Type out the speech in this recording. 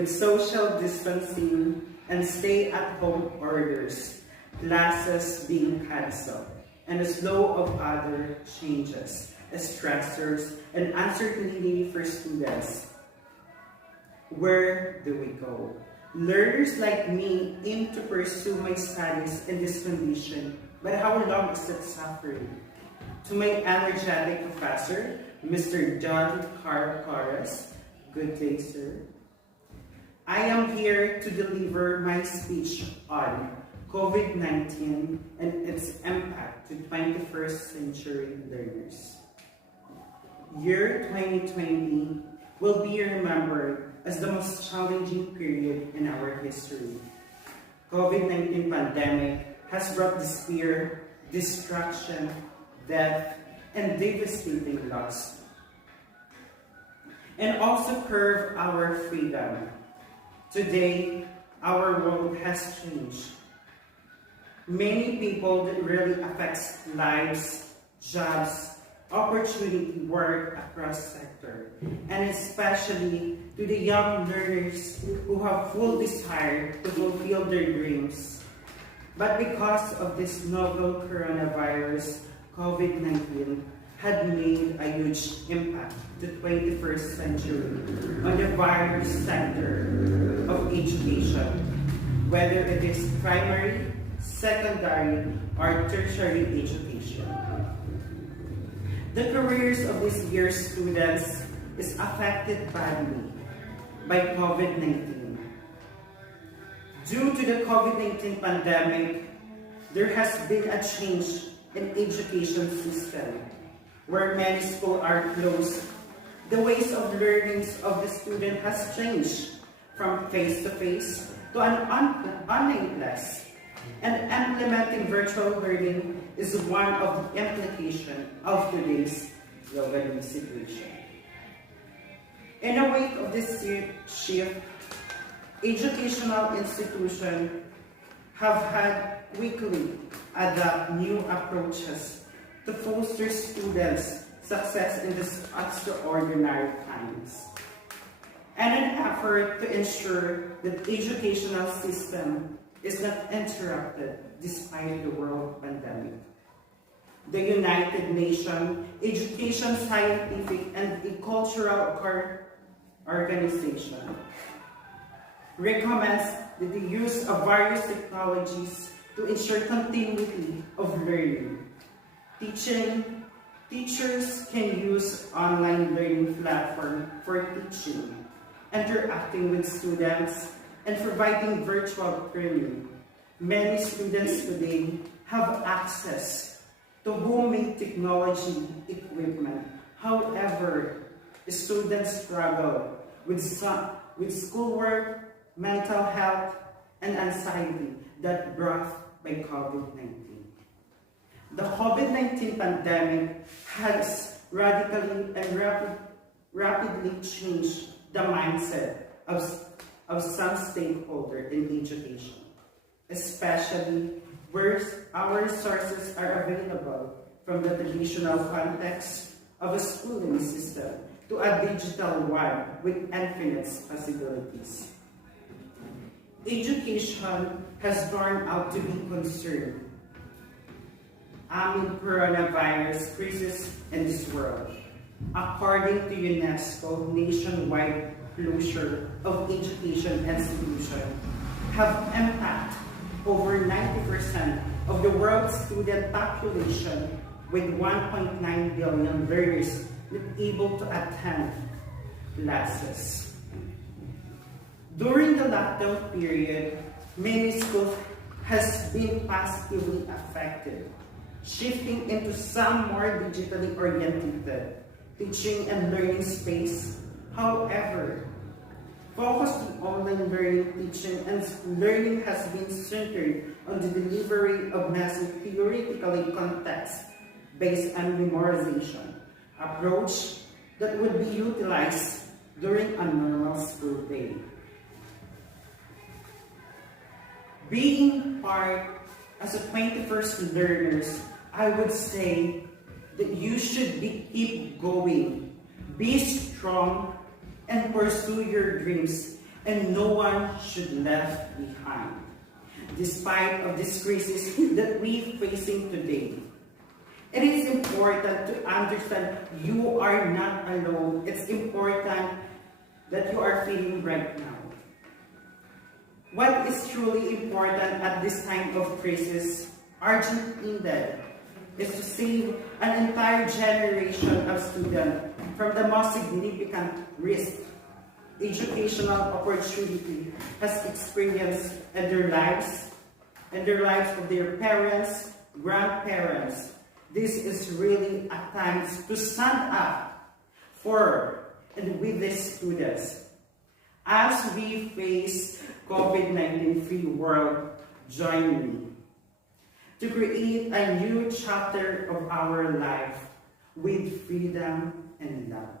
with social distancing and stay-at-home orders, classes being cancelled, and a flow of other changes, stressors, and uncertainty for students. Where do we go? Learners like me aim to pursue my studies in this condition, but how long is that suffering? To my energetic professor, Mr. John Carcaras, good day, sir. I am here to deliver my speech on COVID-19 and its impact to 21st century learners. Year 2020 will be remembered as the most challenging period in our history. COVID-19 pandemic has brought despair, destruction, death, and devastating loss, and also curb our freedom. Today, our world has changed. Many people that really affects lives, jobs, opportunity, work across sector, and especially to the young learners who have full desire to fulfill their dreams. But because of this novel coronavirus, COVID-19 had made a huge impact to 21st century on the various sector of education, whether it is primary, secondary, or tertiary education. The careers of this year's students is affected badly by COVID-19. Due to the COVID-19 pandemic, there has been a change in education system where many schools are closed. The ways of learning of the student has changed from face-to-face to an online class. And implementing virtual learning is one of the implications of today's global situation. In the wake of this shift, educational institutions have had quickly adapt new approaches to foster students' success in these extraordinary times. And an effort to ensure that the educational system is not interrupted despite the world pandemic. The United Nations Education, Scientific, and Cultural Organization recommends the use of various technologies to ensure continuity of learning. Teachers can use online learning platform for teaching, interacting with students, and providing virtual training. Many students today have access to homemade technology equipment. However, students struggle with schoolwork, mental health, and anxiety that brought by COVID-19. The COVID-19 pandemic has radically and rapidly changed the mindset of some stakeholders in education, especially where our resources are available from the traditional context of a schooling system to a digital one with infinite possibilities. Education has turned out to be concerned amid coronavirus crisis in this world. According to UNESCO, nationwide closure of education institutions have impacted over 90% of the world's student population, with 1.9 billion learners not able to attend classes. During the lockdown period, many schools has been positively affected, shifting into some more digitally oriented teaching and learning space. However, focus on online learning, teaching, and learning has been centered on the delivery of massive theoretically context-based and memorization approach that would be utilized during a normal school day. Being part as a 21st learners, I would say that you should keep going, be strong, and pursue your dreams and no one should left behind. Despite of this crisis that we're facing today, it is important to understand you are not alone. It's important that you are feeling right now. What is truly important at this time of crisis, urgent needed, is to save an entire generation of students from the most significant risk educational opportunity has experienced in their lives of their parents, grandparents. This is really a time to stand up for and with these students. As we face COVID-19 free world, join me to create a new chapter of our life with freedom and love.